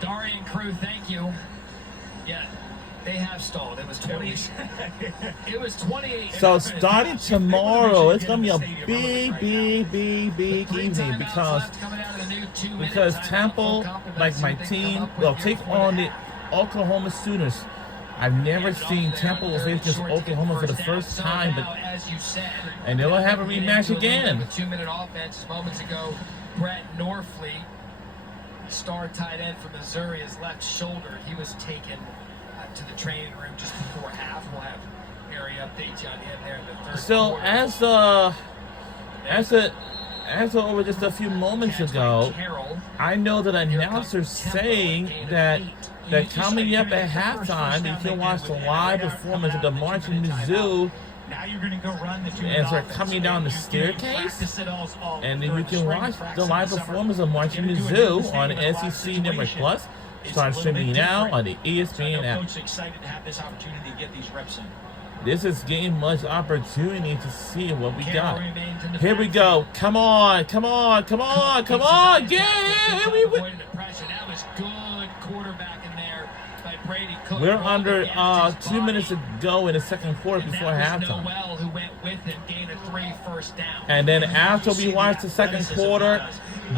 Darian Crew, thank you. Yeah, they have stalled. It was 20. It was 28. So starting tomorrow, it's gonna be a big evening because Temple, like my team, will take on the Oklahoma Sooners. I've never seen Temple face against Oklahoma for the first time, and they will have a rematch again. 2-minute offense moments ago. Brett Norfleet, star tight end from Missouri, his left shoulder. He was taken to the training room just before half. We'll have Harry update you on him there in the third quarter. As over just a few moments ago, I know that announcers saying that coming up at halftime, you can watch the live performance of the marching Mizzou. And so coming down the staircase, and then you can watch the live performance of marching Mizzou on SEC Network Plus. Start streaming now on the ESPN app. This is getting much opportunity to see what we got. Here we go. Come on. Get it. We're under 2 minutes to go in the second quarter before halftime. And then after we watch the second quarter,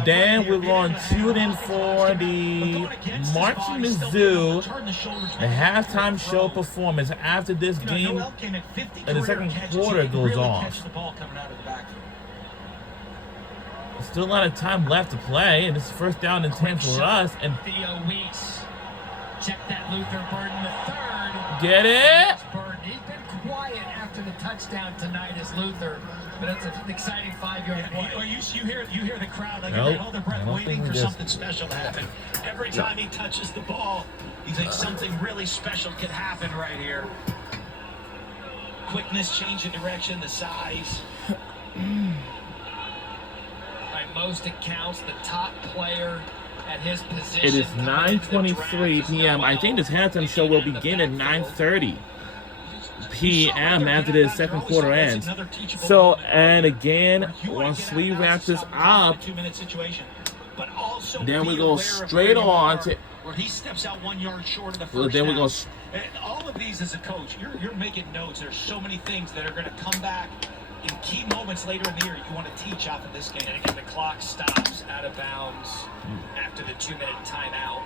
then we're going to tune in for the Marching Mizzou, the halftime show performance after this game in the second quarter goes off. There's still a lot of time left to play, and it's first down and 10 for us. And check that Luther Burden the third. Get it? He's been quiet after the touchdown tonight as Luther, but it's an exciting 5-yard play. You hear the crowd like they hold their breath waiting for something special to happen. Every time he touches the ball, you think something really special could happen right here. Quickness, change of direction, the size. By most accounts, the top player at his position. It is 9:23 p.m. I think this halftime show will begin at 9:30 p.m. after the second quarter ends. So, and again, once we wrap this up, then we go straight on to where he steps out 1 yard short of the first then we go. All of these as a coach, you're making notes. There's so many things that are going to come back in key moments later in the year you want to teach off of this game. And again, the clock stops out of bounds after the 2-minute timeout.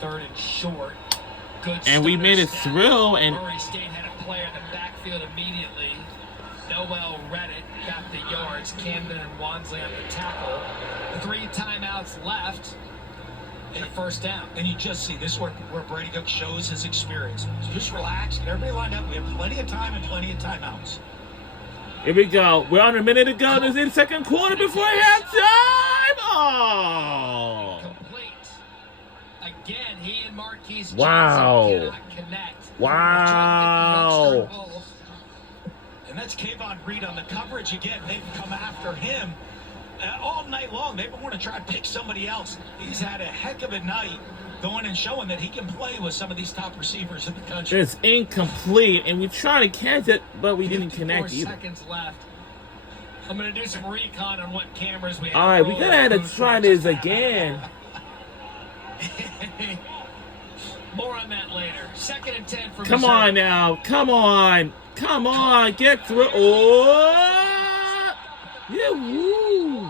Third and short. Good. And we made it through. And Murray State had a player in the backfield immediately. Noel Redditt got the yards. Camden and Wansley on the tackle. 3 timeouts left. And a first down. And you just see this where Brady Cook shows his experience. So just relax, get everybody lined up. We have plenty of time and plenty of timeouts. Here we go. We're under a minute to go. This is the second quarter before halftime. Oh! Complete. Again, he and Marquise Wow. Johnson cannot connect. Wow. And that's Kayvon Reed on the coverage again. They've come after him all night long. They want to try to pick somebody else. He's had a heck of a night going and showing that he can play with some of these top receivers in the country. It's incomplete, and we tried to catch it, but we didn't connect either. 4 seconds left. I'm going to do some recon on what cameras we have. All right, we're going to have to try this again. More on that later. 2nd and 10 for Come Missouri. on now. Come on. Get through. Oh! Yeah, woo.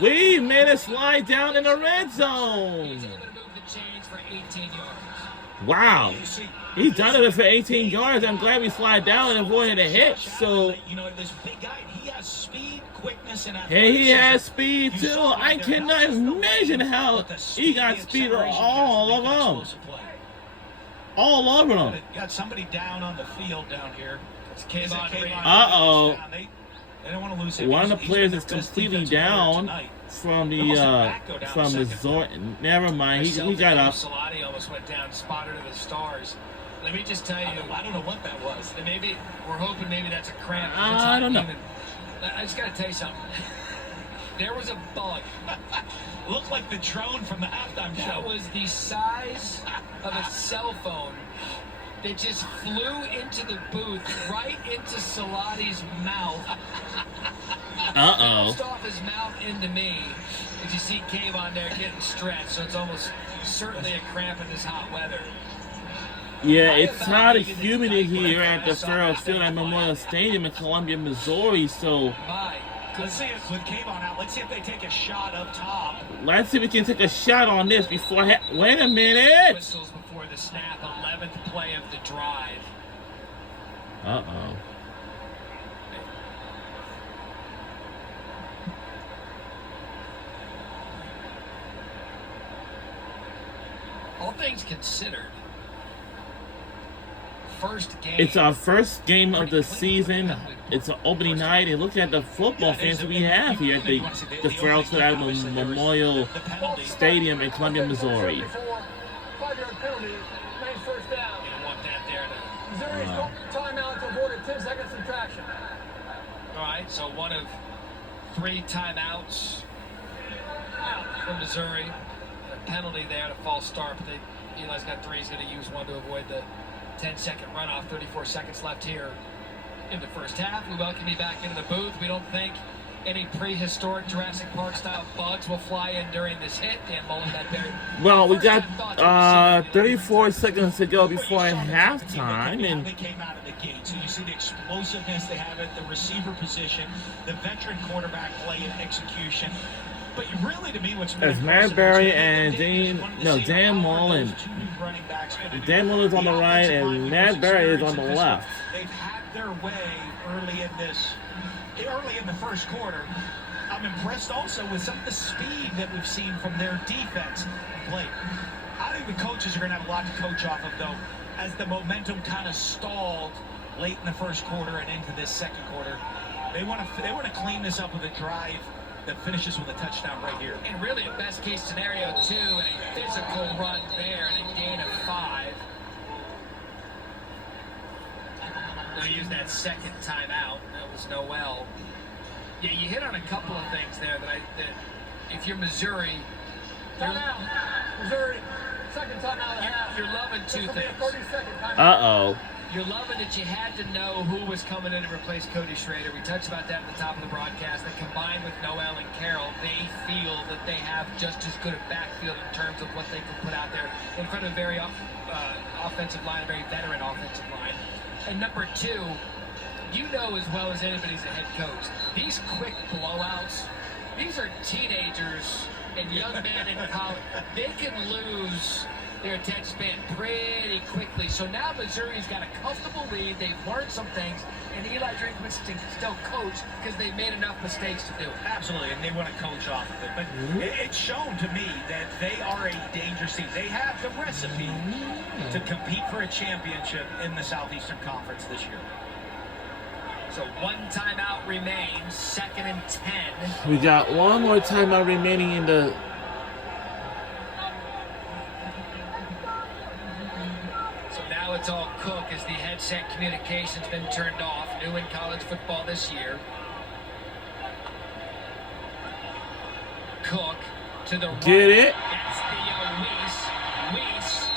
We made a slide down in the red zone. Wow. He done it for 18 yards. I'm glad we slide down and avoided a hit. So, you know, this big guy, he has speed, quickness, and he has speed too. I cannot imagine how he got speed all of them. All over them. Got somebody down on the field down here. Uh-oh. They don't want to lose him. One of the players is completely down from the Missouri. Never mind. He got up. Salati almost went down, spotted to the stars. Let me just tell you. I don't know what that was. Maybe we're hoping that's a cramp. I don't know. I just got to tell you something. There was a bug. Looked like the drone from the halftime show. That was the size of a cell phone. That just flew into the booth, right into Salati's mouth. bounced off his mouth into me. As you see Cave on there getting stretched, so it's almost certainly a cramp in this hot weather. Yeah, it's hot and humid here at the Farrell Field at Memorial Stadium in Columbia, Missouri, so... Let's see if with Cave on out, let's see if they take a shot up top. Let's see if we can take a shot on this before... Wait a minute! Whistles before the snap, 11th play of the drive. Uh-oh. All things considered, first game. It's our first game of the season. It's an opening night, and look at the football fans we have here at the Farrell Field Memorial Stadium in Columbia, Missouri. 5-yard penalty, nice first down. You don't want that there. Missouri's going to timeout to avoid a 10-second subtraction. All right, so one of 3 timeouts for Missouri. A penalty there, a false start, but Eli's got 3. He's going to use one to avoid the 10-second runoff. 34 seconds left here in the first half. We welcome you back into the booth. We don't think any prehistoric Jurassic Park style bugs will fly in during this hit. Dan Mullen, that very well, we got 34 seconds to go before halftime, and they came out of the gate. So you see the explosiveness they have at the receiver position, the veteran quarterback play and execution. But really, to me, what's as Matt Berry and Dan Mullen. Dan Mullen is on the right, and Matt Berry is on the left. They've had their way early in the first quarter. I'm impressed also with some of the speed that we've seen from their defense play. I think the coaches are going to have a lot to coach off of, though, as the momentum kind of stalled late in the first quarter and into this second quarter. They want to clean this up with a drive that finishes with a touchdown right here. And really a best case scenario too, and a physical run there and a gain of 5. They'll use that second timeout. That was Noel. Yeah, you hit on a couple of things there that if you're Missouri, Missouri, second timeout. You're loving 2 things. 30-second timeout. Uh-oh. You're loving that you had to know who was coming in to replace Cody Schrader. We touched about that at the top of the broadcast. That combined with Noel and Carroll, they feel that they have just as good a backfield in terms of what they can put out there in front of a very offensive line, a very veteran offensive line. And number 2, you know as well as anybody's a head coach, these quick blowouts, these are teenagers and young men in college. They can lose their attention span pretty quickly. So now Missouri's got a comfortable lead. They've learned some things, and Eli Drinkwitz can still coach because they've made enough mistakes to do it. Absolutely, and they want to coach off of it. But it's shown to me that they are a dangerous team. They have the recipe to compete for a championship in the Southeastern Conference this year. So 1 timeout remains, 2nd and 10. We got 1 more timeout remaining in the... It's all Cook as the headset communication's been turned off. New in college football this year. Cook to the right. Get it? That's the Weiss. Weiss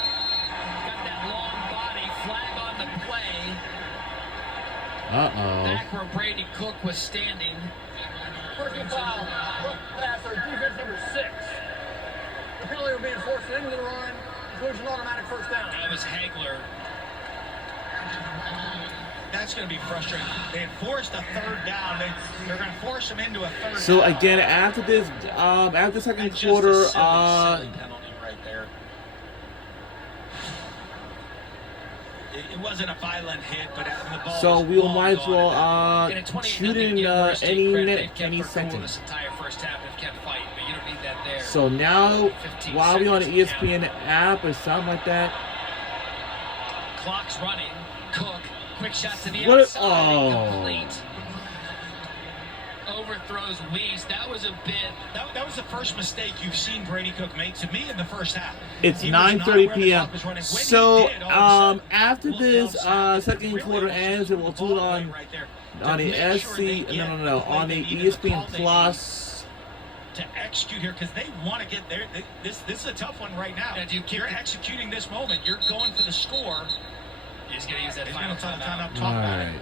got that long body, flag on the play. Uh-oh. Back where Brady Cook was standing. Personal foul. Cook passer, defense number 6. The penalty will be enforced into the run. Includes an automatic first down. That was Hagler. That's going to be frustrating. They enforced a 3rd down. They're going to force them into a 3rd down. So again, after this, after second quarter, silly penalty right there. It wasn't a violent hit, but the ball. So was we long might as gone well at that shoot in any minute, any second. This entire first half, they've kept fighting, but you don't need that there. So now, 15 while we're on the seconds ESPN app or something like that. Clock's running. Cook, quick shot to the What? outside. Oh. Complete. Overthrows Weiss. That was a bit. That was the first mistake you've seen Brady Cook make to me in the first half. It's He was not 9:30 where the p.m. clock was running. When So he did, all of a sudden, after looked this outside. second Really quarter ends, it will ball tune on right there on to the make sure they SC. get No, play on they the needed, the call ESPN they Plus. need to execute here because they want to get there. This is a tough one right now. You're executing this moment. You're going for the score. He's going to use that He's final going to timeout. talk about it.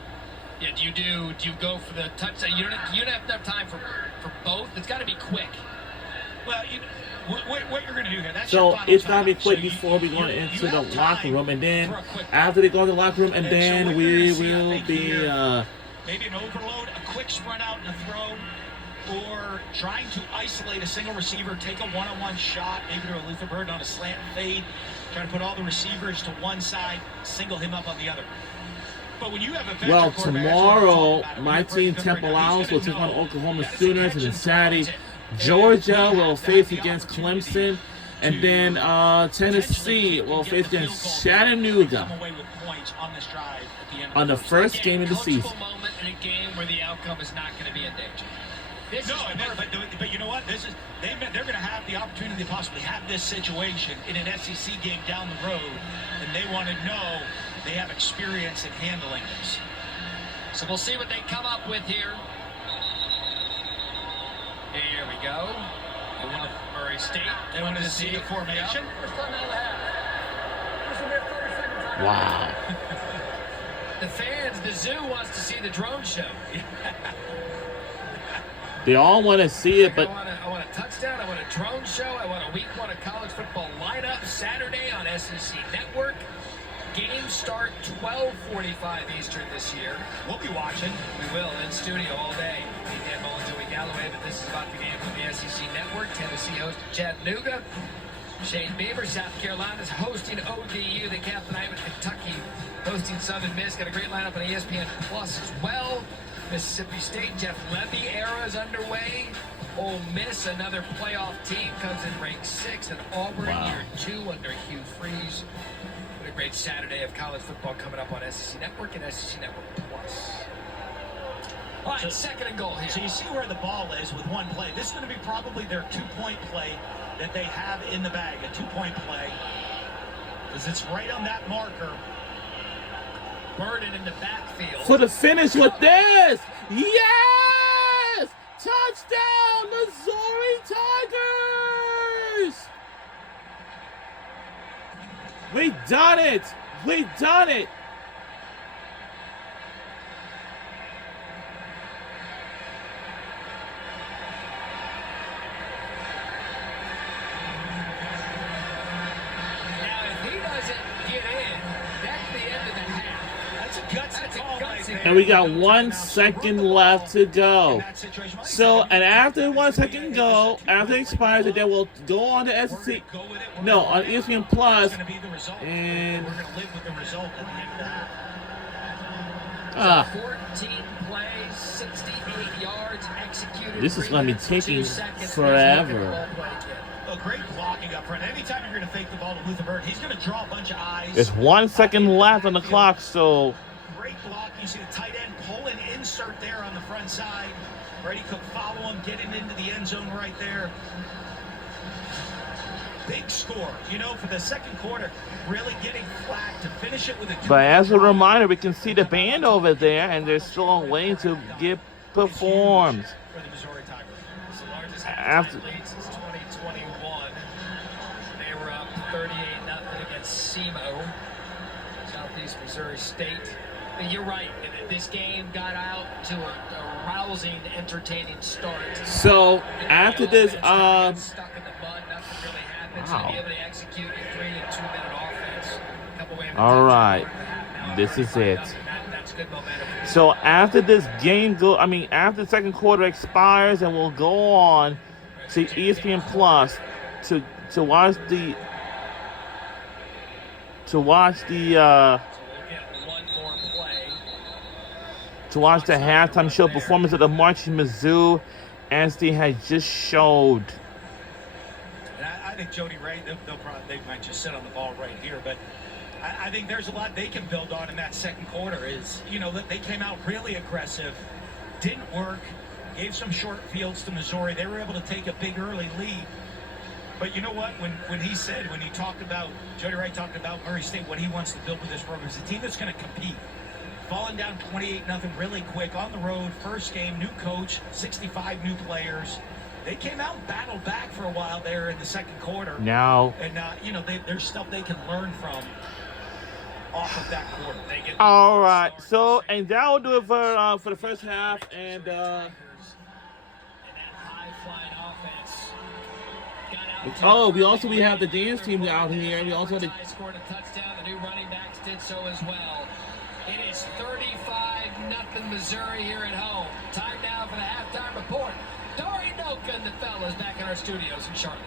Yeah, do you go for the touchdown? You don't have enough time for both. It's got to be quick. Well, what you're going to do here? That's So your final it's got to be timeout. quick So before we go you into the have locker time room, and then for a quick after they go to the locker room, and And so then what we you're gonna see, I will think, be. here, maybe an overload, a quick sprint out and a throw, or trying to isolate a single receiver, take a one-on-one shot, maybe to a Luther Burden on a slant fade, trying to put all the receivers to one side, single him up on the other. But when you have a veteran Well, quarterback, tomorrow, that's what I'm talking about. my He's team, gonna Temple bring it. Owls, will He's take gonna on know Oklahoma that's the Sooners, and catch then and Saturday, throws. Georgia And will he face has the against opportunity Clemson, and then Tennessee will face against Chattanooga come away with points on this drive at the end of on the first. first game of the season. Coachable moment in a game where the outcome is not going to be in danger. But you know what? They're going to have the opportunity to possibly have this situation in an SEC game down the road, and they want to know they have experience in handling this. So we'll see what they come up with here. Here we go. They wanted Murray State. They wanted to see the formation. First time out of the half. This will be a 30-second time. Wow. The fans, the zoo wants to see the drone show. They all want to see it, but I want a touchdown. I want a drone show. I want a week 1 of college football lineup Saturday on SEC Network. Games start 12:45 Eastern this year. We'll be watching. We will in studio all day. Dan Mullen, Joey Galloway, but this is about the game on the SEC Network. Tennessee hosting Chattanooga. Shane Beaver, South Carolina is hosting ODU. The Captain Ivan, Kentucky, hosting Southern Miss. Got a great lineup on ESPN Plus as well. Mississippi State, Jeff Levy era is underway. Ole Miss, another playoff team, comes in ranked 6th. And Auburn, year 2 under Hugh Freeze. What a great Saturday of college football coming up on SEC Network and SEC Network Plus. All right, second and goal here. So you see where the ball is with one play. This is going to be probably their 2-point play that they have in the bag, a 2-point play. Because it's right on that marker. Burden in the backfield. for the finish with this. Yes! Touchdown, Missouri Tigers! We done it! We done it! Now, if he doesn't get in, that's the end of the half. That's a gutsy call right there. And we got 1 second left to go. So, and after 1 second go, after it expires, then we'll go on to SEC. No, on ESPN Plus. And we're going to live with the result at the end of the half. 14 plays, 68 yards executed. This is going to be 2 taking seconds. forever. Well, great blocking up front. Anytime you're going to fake the ball to Luther Burden, he's going to draw a bunch of eyes. There's 1 second left on the clock, so Great block. You see the tight end pull an insert there on the front side. Brady Cook follow him, getting into the end zone right there. Big score, you know, for the second quarter, really getting flat to finish it with a. but as a reminder, we can see the band over there, and they're still waiting to get performed. For the Missouri Tigers. It's the largest After- halftime lead since 2021. They were up 38-0 against SEMO, Southeast Missouri State. But you're right. This game got out to a rousing, entertaining start. So after this, Stuck in the mud, nothing really happened. Wow. So to be able to execute a 3 and 2 minute offense. Couple ways All right. This is it. That's good momentum. So after this game after the second quarter expires, and we'll go on to ESPN Plus to watch the So we'll get one more play. to watch the halftime show performance of the Marching Mizzou, as they had just showed. And I think Jody Ray, they might just sit on the ball right here, but I think there's a lot they can build on in that second quarter. Is, you know, that they came out really aggressive, didn't work, gave some short fields to Missouri. They were able to take a big early lead. But you know what? When he talked about, Jody Wright talked about Murray State, what he wants to build with this program is a team that's going to compete. Falling down 28-0 really quick on the road, first game, new coach, 65 new players. They came out and battled back for a while there in the second quarter. Now, And, you know, there's stuff they can learn from off of that quarter. They get All right, so and that will do it for the first half, and that high flying offense got out. oh, we have the dance team out here. We also have the scored a touchdown. The new running backs did so as well. It is 35-0 Missouri here at home. Time now for the halftime report. Dory Noka and the fellas back in our studios in Charlotte.